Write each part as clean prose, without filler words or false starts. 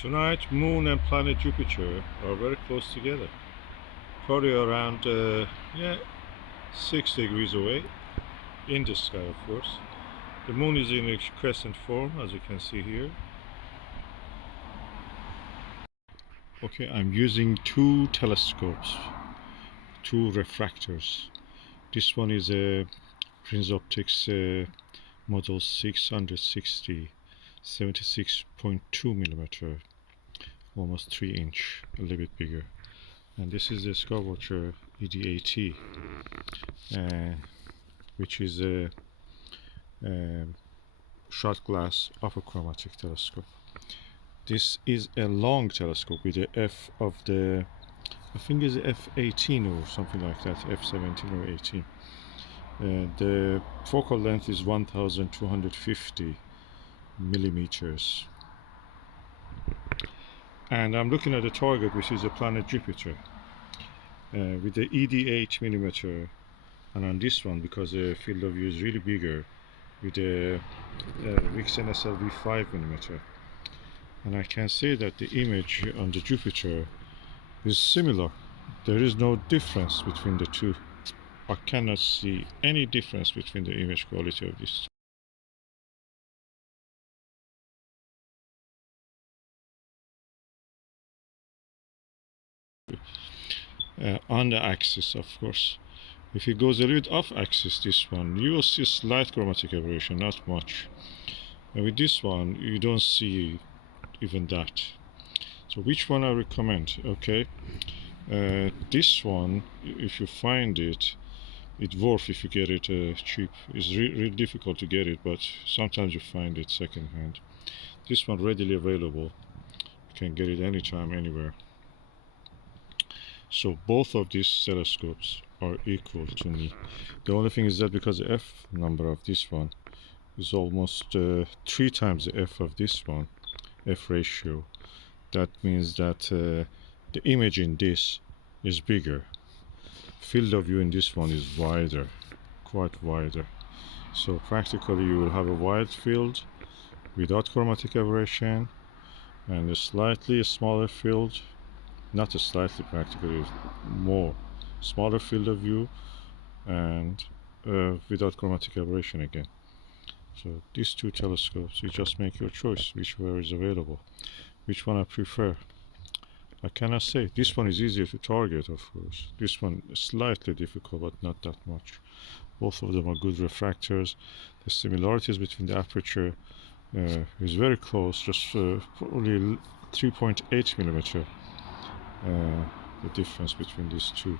Tonight, Moon and planet Jupiter are very close together. Probably around, 6 degrees away in the sky, of course. The Moon is in a crescent form, as you can see here. Okay, I'm using two telescopes, two refractors. This one is a Prinz Optics model 660, 76.2 millimeter, almost 3 inch, a little bit bigger. And this is the Skywatcher ED, which is a shot glass Apochromatic telescope. This is a long telescope with the f of the, I think it's f18 or something like that, f17 or 18. The focal length is 1250 millimeters. And I'm looking at the target, which is the planet Jupiter, with the ED 8 millimeter, and on this one, because the field of view is really bigger, with the Vixe SLV 5 millimeter. And I can say that the image on the Jupiter is similar. There is no difference between the two. I cannot see any difference between the image quality of this. On the axis, of course. If it goes a little bit off axis, this one, you will see slight chromatic aberration, not much. And with this one, you don't see even that. So which one I recommend? Okay, this one, if you find it, it's worth if you get it cheap. It's really difficult to get it, but sometimes you find it second hand. This one readily available. You can get it anytime, anywhere. So both of these telescopes are equal to me. The only thing is that because the f number of this one is almost 3 times the f of this one, f ratio, that means that the image in this is bigger. Field of view in this one is wider, quite wider. So practically you will have a wide field without chromatic aberration, and a slightly smaller field, not a slightly, practically more, smaller field of view, and without chromatic aberration again. So these two telescopes, you just make your choice, whichever is available. Which one I prefer, I cannot say. This one is easier to target, of course. This one is slightly difficult, but not that much. Both of them are good refractors. The similarities between the aperture is very close, just probably 3.8 millimeter, the difference between these two.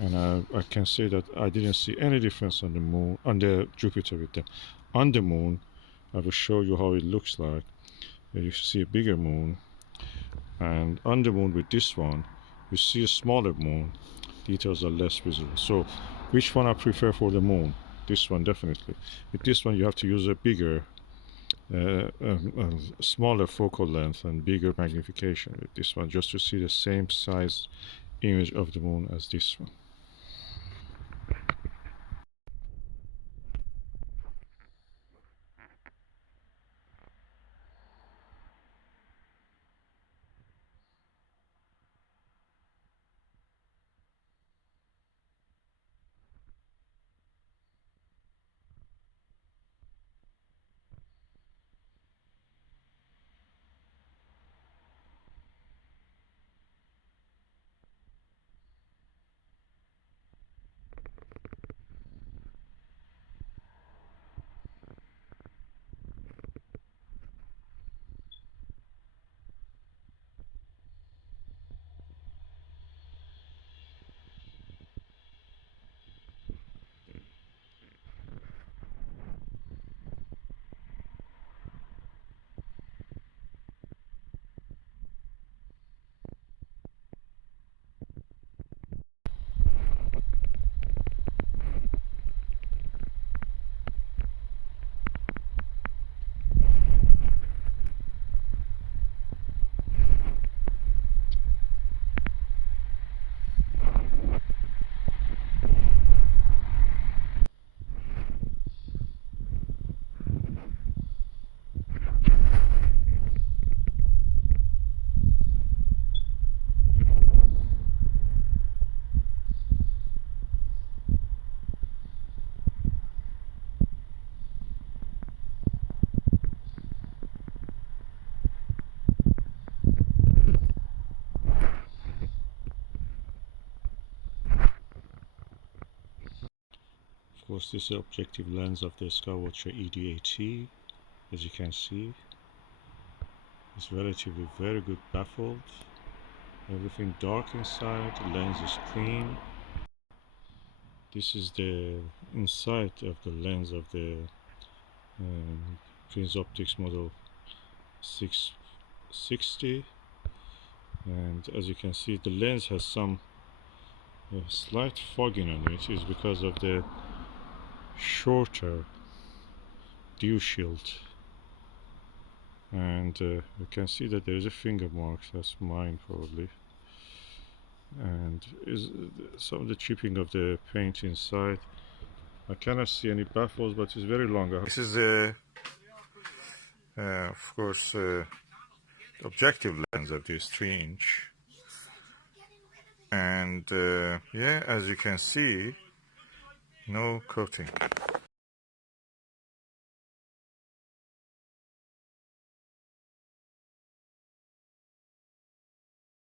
And I can say that I didn't see any difference on the moon, on the Jupiter with them. On the moon, I will show you how it looks like. You see a bigger moon, and on the moon with this one, you see a smaller moon. Details are less visible. So, which one I prefer for the moon? This one, definitely. With this one, you have to use a bigger, smaller focal length and bigger magnification with this one, just to see the same size image of the moon as this one. course, this is the objective lens of the Skywatcher ED, as you can see. It's relatively very good baffled. Everything dark inside, the lens is clean. This is the inside of the lens of the Prinz Optics model 660, and as you can see, the lens has some slight fogging on it. Is because of the shorter dew shield, and you can see that there is a finger mark. That's mine probably, and is some of the chipping of the paint inside. I cannot see any baffles, but it's very long. This is of course the objective lens of this 3-inch, and yeah, as you can see, no coating.